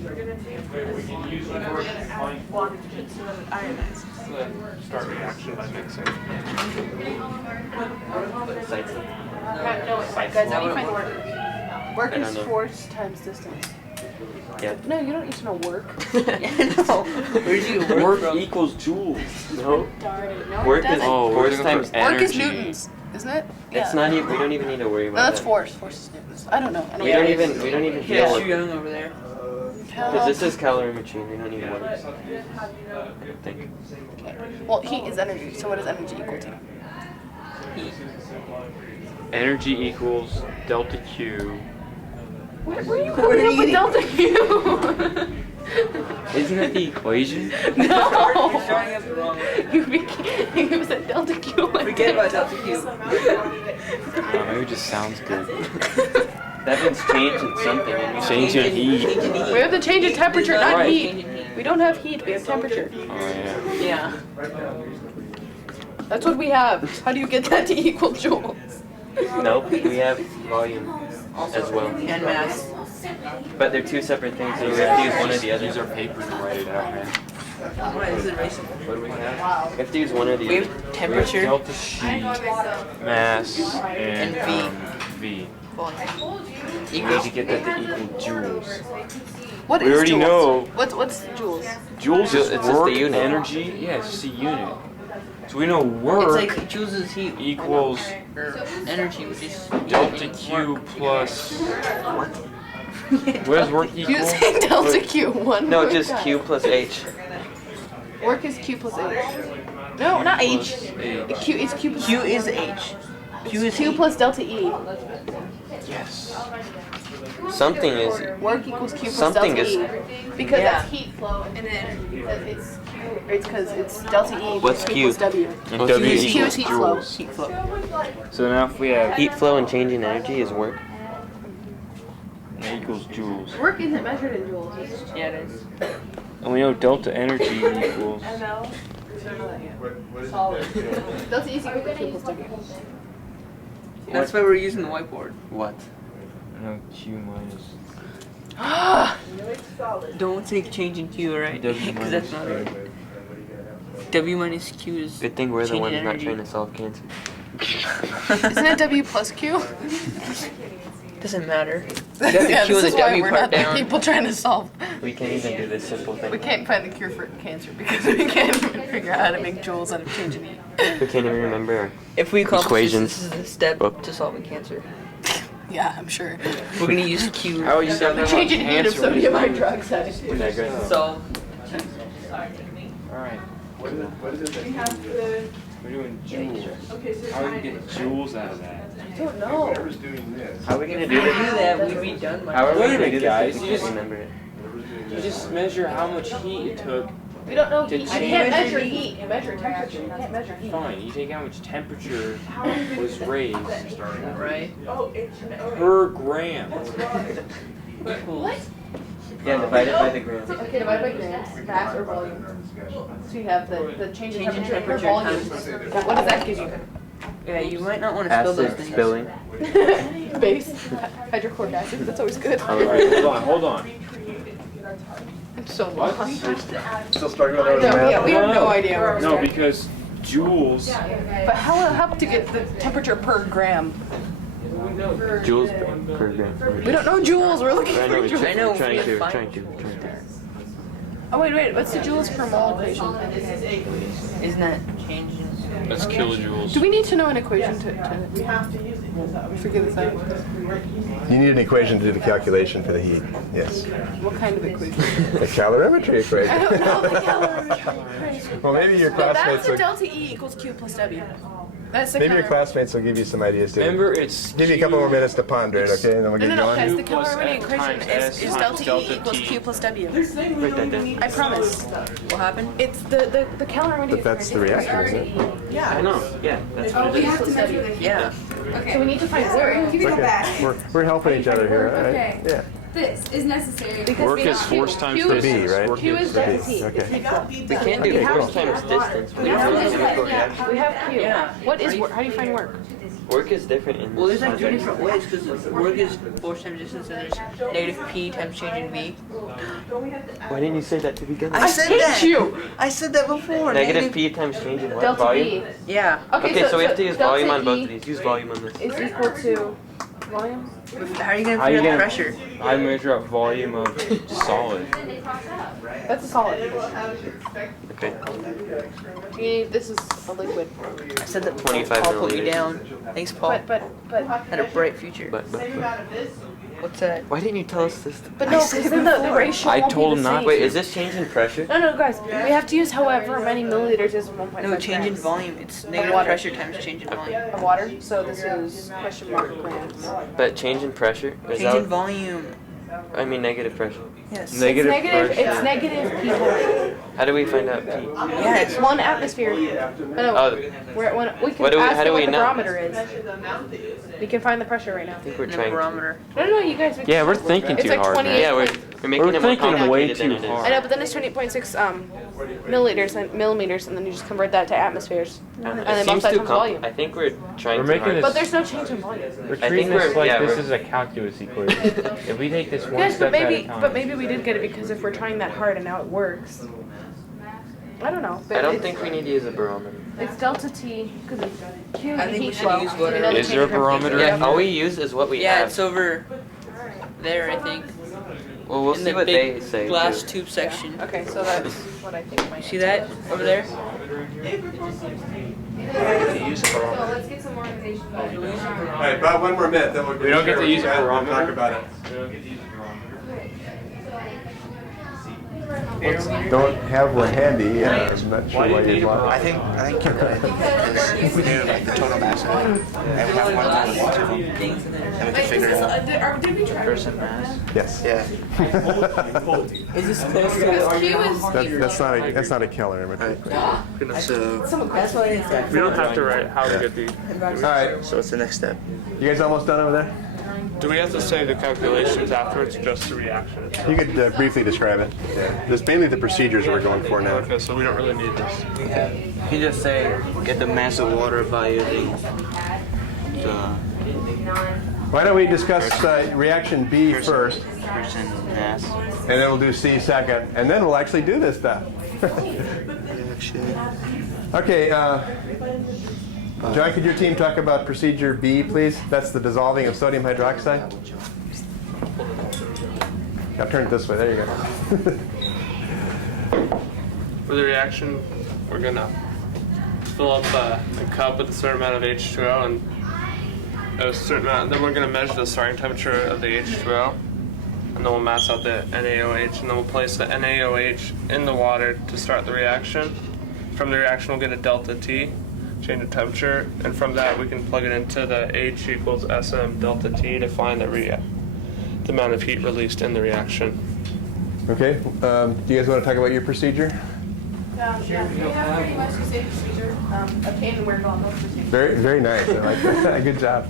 We're gonna take this. And we're gonna add water to it so that it ionizes. Start reaction by mixing. No, guys, how do you find work? Work I is don't know. force times distance. Yeah. No, you don't need to know work. Where do you Work equals joules. No? Darn it. No, Work it doesn't. is Oh, we're force looking times for Work is energy. newtons, isn't it? It's not even. We don't even need to worry No, about that's that. force. Force is newtons. I don't know. We don't even deal with. young over there. Because this is calorimetry, we don't need words. I think. Well, heat is energy. So what does energy equal to? Energy equals delta Q. Where are you coming up with delta Q? Isn't that the equation? No. Showing us the wrong way. You said delta Q. Forget about Delta Q. Maybe it just sounds good. That means change in something. And Change in heat. We have to change the temperature, not Right. heat. We don't have heat. We have temperature. Oh yeah. Yeah. That's what we have. How do you get that to equal joules? Nope, we have volume as well. And mass. But they're two separate things, so we have to use one or the other. Use our paper to write it out, man. What is it, Rachel? What do we have? We have to use one or the We other. have We have temperature delta T, mass, and V. volume. We need to get that to equal joules. What We is already joules? know. What's joules? Joules is It's just the work, unit. energy. Yeah, it's just a unit. So we know It's work like it chooses heat equals or energy, which is delta Q plus. What does work equal? Using delta Q one. No, more just time. Q plus H. Work is Q plus H. No, not H. H. Q is Q plus Q is H. Q is Q heat. plus delta E. Yes. Something is. Work equals Q plus Something delta is- E. Because Yeah. that's heat flow, and then it's Q. It's because it's delta E. What's Q Q? plus W. And Oh, W Q is equals heat flow. joules. Heat flow. So now if we have Heat flow and changing energy is work. equals joules, Work isn't measured in joules. Yeah, it is. and we know delta energy equals. Delta E is equal to Q plus W. That's why we're using the whiteboard. What? No, Q minus. Don't say change in Q, alright? W Because that's minus not V. right. W minus Q is Good thing we're the changing ones not energy. trying to solve cancer. Isn't it W plus Q? Doesn't matter. Yeah, Q this the is why W we're part not the down. people trying to solve. We can't even do this simple thing. We can't find the cure for cancer because we can't even figure out how to make joules out of changing heat. We can't even remember. If we accomplish Equations. this is the step to solving cancer. Yeah, I'm sure. We're gonna use Q. How would you say that? Changing heat of sodium hydroxide. So, Alright. We have the. We're doing joules. Okay, so How do we get joules out of that? I don't know. How are we gonna if do we do this? that, we'd be done by How are we now. gonna do this? guys, if we you can't just- remember it. You just measure how much heat it took. We don't know To heat. You change- can't measure heat. You measure temperature. You can't measure heat. Fine, you take how much temperature was raised Right? per gram. What? Yeah, divide it by the grams. Okay, divided by grams, mass or volume. So you have the change in temperature per temperature volume. times- What does that give you? Yeah, you might not want to spill those Acid things. spilling. Base. Hydrochloric acid. That's always good. Alright, hold on. I'm so lost. Still struggling over the No, yeah, math? we have no idea where we're No, starting. because joules. But how to get the temperature per gram? Joules per gram. We don't know joules. We're looking I for know, we're joules. I know, trying to, we have trying to. Oh wait. What's the joules per mole equation? Isn't that changing? That's kilojoules. Do we need to know an equation to We have to use it because that was. figure this out? You need an equation to do the calculation for the heat. Yes. What kind of equation? The calorimetry I equation. don't know the calorimetry. Well, maybe your That's classmates the will, delta E equals Q plus W. That's the maybe your calor- classmates will give you some ideas too. Remember, it's Give you a couple more minutes to ponder it, okay? And then we'll get No, guys, going. the Q plus calorimetry F equation times S is times delta E delta equals T. Q plus W. They're saying we don't even need I to promise. stuff. What happened? It's the calorimetry. But that's the reaction, isn't it? Yeah. I know, yeah, that's what We it is. have to measure the heat. Yeah. So we need to find work. Give me go back. We're helping each other here, all right? Okay. Yeah. This is necessary. Because Work we is have force Q. times Q is- distance. B, right? Work Q is The delta B, T. okay. We got beat We can't do We have force times distance. We have don't have to- chemical reaction. We have Q. Yeah. What is work? How do you find work? Work is different in Well, there's this like two context. different ways because work is force times distance and there's negative P times change in V. Why didn't you say that to begin with? I said hate that. you. I said that before. Negative P times change in what? Delta Volume? V. Yeah. Okay, so we have to use delta volume on both E of these. Use volume on this. Is equal to volume. How are you gonna How you figure out the gonna- pressure? I measure out volume of solid. That's a solid. Okay. You need, this is a liquid. I said that 25 Paul put me milliliters. down. Thanks, Paul. But Had a bright future. But. What's that? Why didn't you tell us this? But no, because then the ratio I won't be told the him not same. Wait, is this change in pressure? No, guys. We have to use however many milliliters is 1.5 No, change in grams volume. It's negative water. pressure times change in volume. of water. So this is question mark grams. But change in pressure? Is Change in that? volume. I mean negative pressure. Yes. Negative It's negative. pressure. It's negative P temperature. How do we find out P? Yeah, It's 1 atmosphere. No, Oh, we're at one. We can What do we- ask how them do what we the know? barometer is. We can find the pressure right now. I think we're in the trying to. barometer. No, you guys. We Yeah, we're thinking It's too like hard, 28. man. Yeah, we're making We're it more thinking way complicated than too it is. hard. I know, but then it's 28.6 milliliters and millimeters, and then you just convert that to atmospheres, and It then seems multiply too times volume. I think we're trying We're too making hard. this- But there's no change in volume. We're I treating think this we're- like yeah, this we're- is a calculus equation. If we take this one Yes, step at a time. but maybe we did get it because if we're trying that hard and now it works. I don't know. But I don't it's- think we need to use a barometer. It's delta T because Q I the think we heat should flow. use so we whatever- know the Is change there a in temperature. barometer? Yeah, all we use is what we Yeah, have. it's over there, I think. Well, we'll in see the what big they say. glass too. tube section. Okay, so that's what I think. My See that over there? So let's get some organization. All right, about one more minute, then we'll. We don't get to use a barometer? Talk about it. Don't have one handy, I'm not sure why you want I think you're right because we do like the total mass and we have one more with two, and we can figure it out. Did we try? Person mass. Yes. Yeah. Is this close to Q is That's not a calorimetry. So, That's what it is. We don't have to write how to get these. All right, so what's the next step? you guys almost done over there? Do we have to say the calculations afterwards, or just the reaction? You could briefly describe it. Yeah. There's mainly the procedures we're going for now. Okay, so we don't really need this. You just say get the mass of water by using the Why don't we discuss reaction B first, person mass. and then we'll do C second, and then we'll actually do this stuff. Reaction. Okay, John, could your team talk about procedure B, please? That's the dissolving of sodium hydroxide. I'll turn it this way. There you go. For the reaction, we're gonna fill up a cup with a certain amount of H2O and a certain amount. Then we're gonna measure the starting temperature of the H2O, and then we'll mass out the NaOH, and then we'll place the NaOH in the water to start the reaction. From the reaction, we'll get a delta T, change of temperature, and from that we can plug it into the H equals SM delta T to find the amount of heat released in the reaction. Okay. Do you guys want to talk about your procedure? Yeah, we have pretty much the same procedure. Obtain and work on those procedures. Very, very nice. I like that. Good job.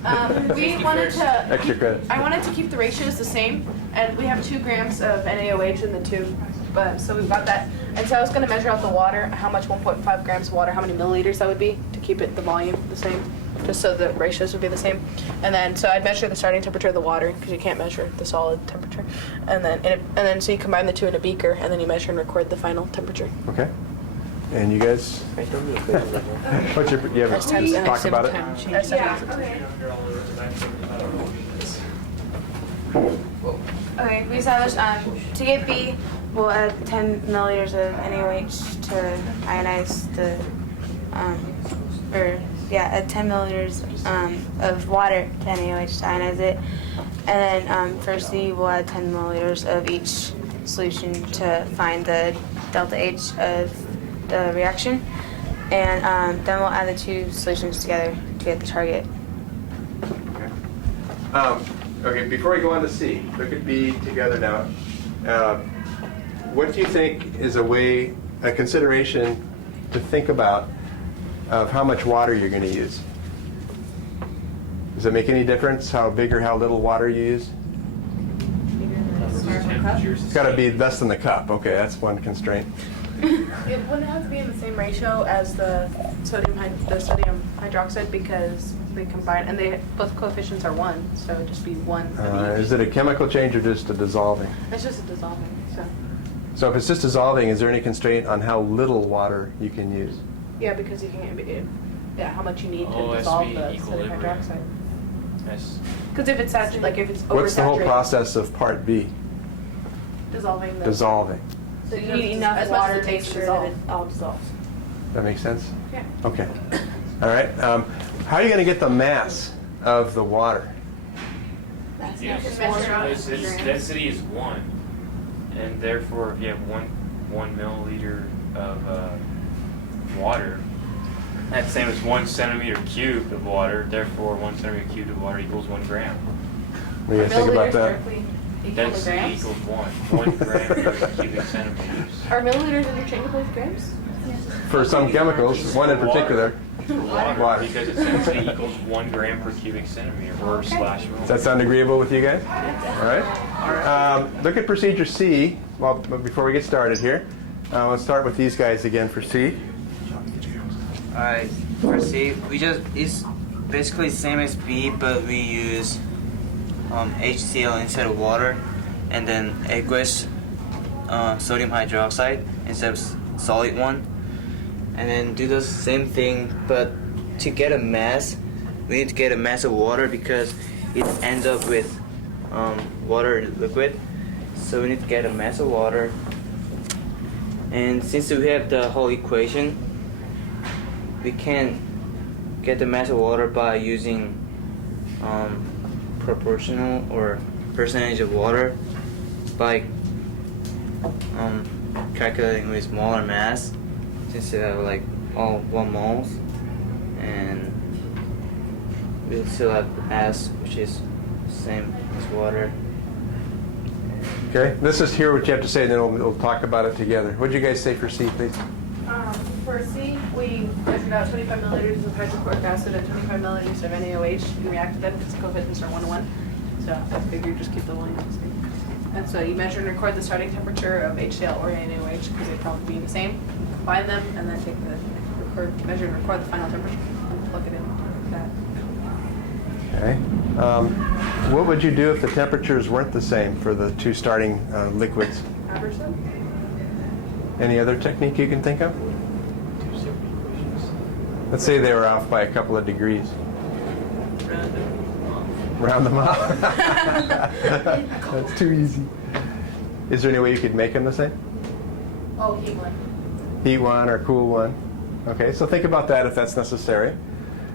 We wanted to. Extra credit. I wanted to keep the ratios the same, and we have 2 grams of NaOH in the tube, but so we've got that. And so I was going to measure out the water, how much 1.5 grams of water, how many milliliters that would be to keep it the volume the same, just so the ratios would be the same. And then so I'd measure the starting temperature of the water because you can't measure the solid temperature, and then so you combine the 2 in a beaker, and then you measure and record the final temperature. Okay. And you guys? What's your? You have talk about it. Okay, we established to get B, we'll add 10 milliliters of NaOH to ionize the, add 10 milliliters of water to NaOH to ionize it. And then for C, we'll add 10 milliliters of each solution to find the delta H of the reaction. And then we'll add the 2 solutions together to get the target. Okay, before we go on to C, look at B together now. What do you think is a consideration to think about of how much water you're going to use? Does it make any difference how big or how little water you use? It's got to be less than the cup. Okay, that's one constraint. It wouldn't have to be in the same ratio as the sodium hydroxide because they combine, and both coefficients are 1, so it'd just be 1. Is it a chemical change or just a dissolving? It's just a dissolving. So if it's just dissolving, is there any constraint on how little water you can use? Yeah, because you can how much you need to dissolve the sodium hydroxide. Yes. Because if it's saturated, if it's oversaturated. What's the whole process of part B? Dissolving. Dissolving. So you need enough water to make sure that it all dissolves. That makes sense? Yeah. Okay. All right. How are you going to get the mass of the water? Its density is 1, and therefore if you have one milliliter of water, that's the same as 1 centimeter cubed of water. Therefore, 1 centimeter cubed of water equals 1 gram. What do you guys think about that? Density equals 1 gram per cubic centimeters. Are milliliters interchangeable with grams? For some chemicals, one in particular. Water, because its density equals 1 gram per cubic centimeter or slash milliliter. Does that sound agreeable with you guys? All right. Look at procedure C. Well, before we get started here, let's start with these guys again for C. Alright, for C, it's basically the same as B, but we use HCl instead of water, and then aqueous sodium hydroxide instead of solid one, and then do the same thing, but to get a mass, we need to get a mass of water because it ends up with water liquid, so we need to get a mass of water, and since we have the whole equation, we can get the mass of water by using proportional or percentage of water by calculating with smaller mass, since they have like all 1 moles, and we'll still have S, which is same as water. Okay. Let's just hear what you have to say, and then we'll talk about it together. What did you guys say for C, please? For C, we measured out 25 milliliters of hydrochloric acid and 25 milliliters of NaOH and reacted them because the coefficients are 1 to 1. So I figured just keep the volume the same. And so you measure and record the starting temperature of HCl or NaOH because they probably be the same. Combine them and then take measure and record the final temperature and plug it in like that. Okay. What would you do if the temperatures weren't the same for the 2 starting liquids? Average them. Any other technique you can think of? Let's say they were off by a couple of degrees. Round them off. That's too easy. Is there any way you could make them the same? Oh, heat one. Heat one or cool one. Okay, so think about that if that's necessary.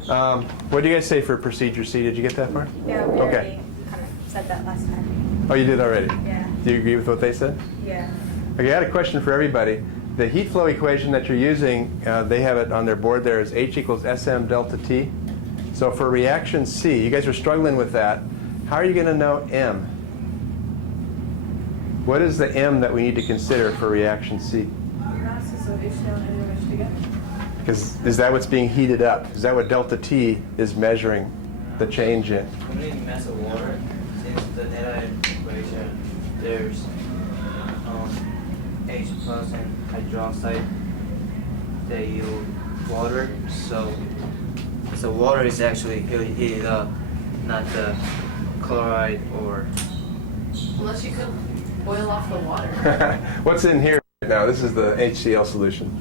What do you guys say for procedure C? Did you get that far? Yeah, we Okay. already kind of said that last time. Oh, you did already? Yeah. Do you agree with what they said? Yeah. Okay, I had a question for everybody. The heat flow equation that you're using, they have it on their board there, is H equals SM delta T. So for reaction C, you guys are struggling with that. How are you going to know M? What is the M that we need to consider for reaction C? Masses of HCl and NaOH together. Because is that what's being heated up? Is that what delta T is measuring the change in? We need mass of water. Since the net equation, there's H plus and hydroxide. They yield water. So water is actually heated up, not the chloride or. Unless you could boil off the water. What's in here right now? This is the HCl solution.